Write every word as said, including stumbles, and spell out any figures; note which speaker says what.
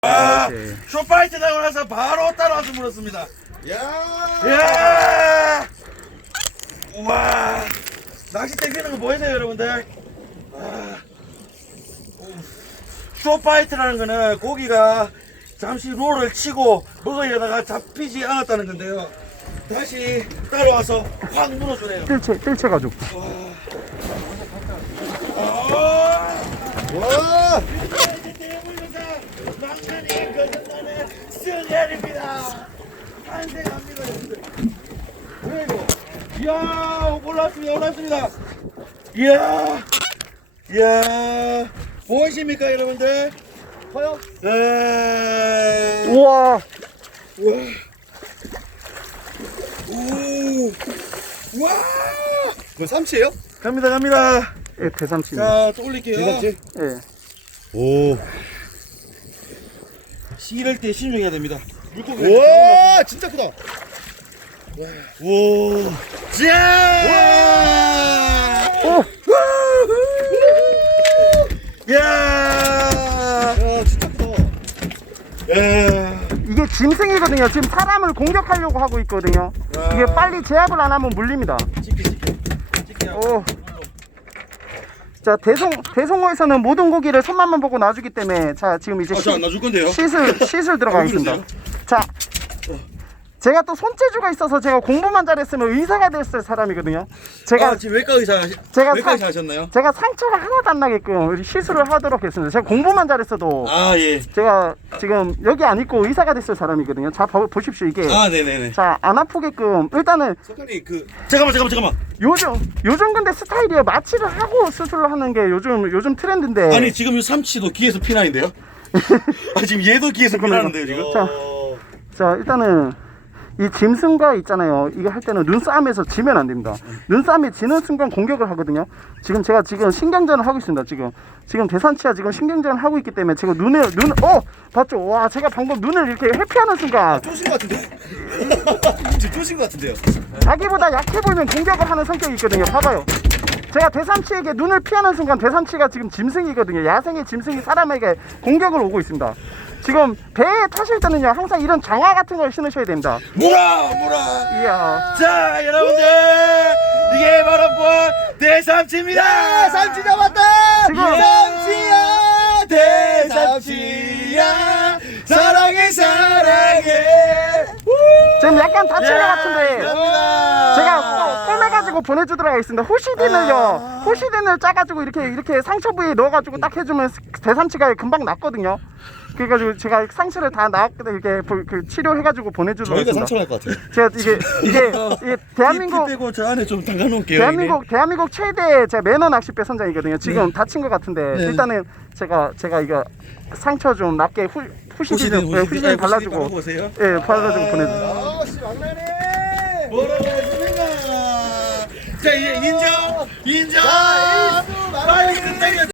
Speaker 1: 아, 쇼파이트 나고 나서 바로 따라와서 물었습니다.
Speaker 2: 야,
Speaker 1: 야, 우와, 낚시 땡기는 거 보이세요, 여러분들? 아, 쇼파이트라는 거는 고기가 잠시 롤을 치고 먹으려다가 잡히지 않았다는 건데요. 다시 따라와서 확 물어주네요.
Speaker 3: 뜰채, 뜰채 가지고.
Speaker 2: 와,
Speaker 1: 막간이 거듭나는 승현입니다. 환생합니다, 여러분들. 그리고, 이야, 올랐습니다, 올랐습니다. 이야, 이야, 보이십니까, 여러분들?
Speaker 2: 커요?
Speaker 1: 에,
Speaker 3: 우와.
Speaker 1: 우와, 오, 와,
Speaker 2: 뭐 삼치예요?
Speaker 1: 갑니다, 갑니다.
Speaker 3: 예, 대삼치입니다.
Speaker 1: 자, 또 올릴게요.
Speaker 2: 대삼치?
Speaker 3: 예.
Speaker 2: 오,
Speaker 1: 이럴 때 신중해야 됩니다. 물고기.
Speaker 2: 와, 진짜 크다. 와,
Speaker 1: 자!
Speaker 3: 오!
Speaker 1: 야!
Speaker 2: 야, 진짜 크다.
Speaker 1: 야!
Speaker 3: 이게 짐승이거든요. 지금 사람을 공격하려고 하고 있거든요. 이게 빨리 제압을 안 하면 물립니다.
Speaker 1: 찍기, 찍기. 찍기.
Speaker 3: 오. 자, 대송, 대송어에서는 모든 고기를 손맛만 보고 놔주기 때문에, 자, 지금 이제
Speaker 1: 아, 저 안 놔줄 건데요.
Speaker 3: 시술, 시술 들어가겠습니다.
Speaker 1: 아,
Speaker 3: 자, 제가 또 손재주가 있어서 제가 공부만 잘했으면 의사가 됐을 사람이거든요. 제가,
Speaker 1: 아, 지금 외과 의사 하시,
Speaker 3: 제가
Speaker 1: 외과
Speaker 3: 사-
Speaker 1: 의사 하셨나요?
Speaker 3: 제가 상처가 하나도 안 나게끔 시술을 하도록 했습니다. 제가 공부만 잘했어도
Speaker 1: 아, 예.
Speaker 3: 제가 지금 여기 안 있고 의사가 됐을 사람이거든요. 자, 봐- 보십시오. 이게.
Speaker 1: 아, 네네네.
Speaker 3: 자, 안 아프게끔. 일단은
Speaker 1: 석현이 그 잠깐만, 잠깐만, 잠깐만.
Speaker 3: 요즘, 요즘 근데 스타일이에요. 마취를 하고 수술을 하는 게 요즘, 요즘 트렌드인데.
Speaker 1: 아니, 지금 이 삼치도 귀에서 피나는데요? 아, 지금 얘도 귀에서 피나는데요, 지금?
Speaker 3: 자, 자, 일단은 이 짐승과 있잖아요. 이거 할 때는 눈싸움에서 지면 안 됩니다. 눈싸움에 지는 순간 공격을 하거든요. 지금 제가 지금 신경전을 하고 있습니다. 지금 지금 대산치가 지금 신경전을 하고 있기 때문에 제가 눈에 눈, 어, 봤죠? 와, 제가 방금 눈을 이렇게 회피하는 순간
Speaker 2: 쪼신 것 같은데? 지금 쪼신 것 같은데요?
Speaker 3: 자기보다 약해 보이면 공격을 하는 성격이 있거든요. 봐봐요. 제가 대삼치에게 눈을 피하는 순간 대삼치가 지금 짐승이거든요. 야생의 짐승이 사람에게 공격을 오고 있습니다. 지금 배에 타실 때는요, 항상 이런 장화 같은 걸 신으셔야 됩니다.
Speaker 1: 물어, 물어.
Speaker 3: 이야.
Speaker 1: 자, 여러분들. 이게 바로 뭐 대삼치입니다.
Speaker 2: 삼치 잡았다!
Speaker 3: 지금-
Speaker 2: 삼치야, 대삼치야, 사랑해, 사랑해.
Speaker 3: 지금 약간 다친 것 같은데
Speaker 1: 감사합니다.
Speaker 3: 제가 꺼- 꺼내가지고 보내주도록 하겠습니다. 호시딘을요,
Speaker 1: 아.
Speaker 3: 호시딘을 짜가지고 이렇게 이렇게 상처 부위에 넣어가지고 딱 해주면 대삼치가 금방 낫거든요. 그래가지고 제가 상처를 다 나았거든 이렇게 보- 그 치료해가지고 보내주도록
Speaker 2: 저희가
Speaker 3: 하겠습니다.
Speaker 2: 상처 날 것 같아요.
Speaker 3: 제가 이게 이게 이게 대한민국
Speaker 1: 피 빼고 저 안에 좀 담가 놓을게요.
Speaker 3: 대한민국 대한민국 최대 제가 매너 낚싯배 선장이거든요. 지금 다친 것 같은데
Speaker 1: 네.
Speaker 3: 일단은 제가 제가 이거 상처 좀 낫게 후 후시딘 좀 네, 후시딘 발라주고
Speaker 1: 보세요.
Speaker 3: 예 발라주고 보내주세요.
Speaker 2: 아, 씨, 막나네.
Speaker 1: 뭐라고 했습니까? 자, 이제 인정, 인정.
Speaker 2: 자, 에이스
Speaker 1: 빨리 끝내게.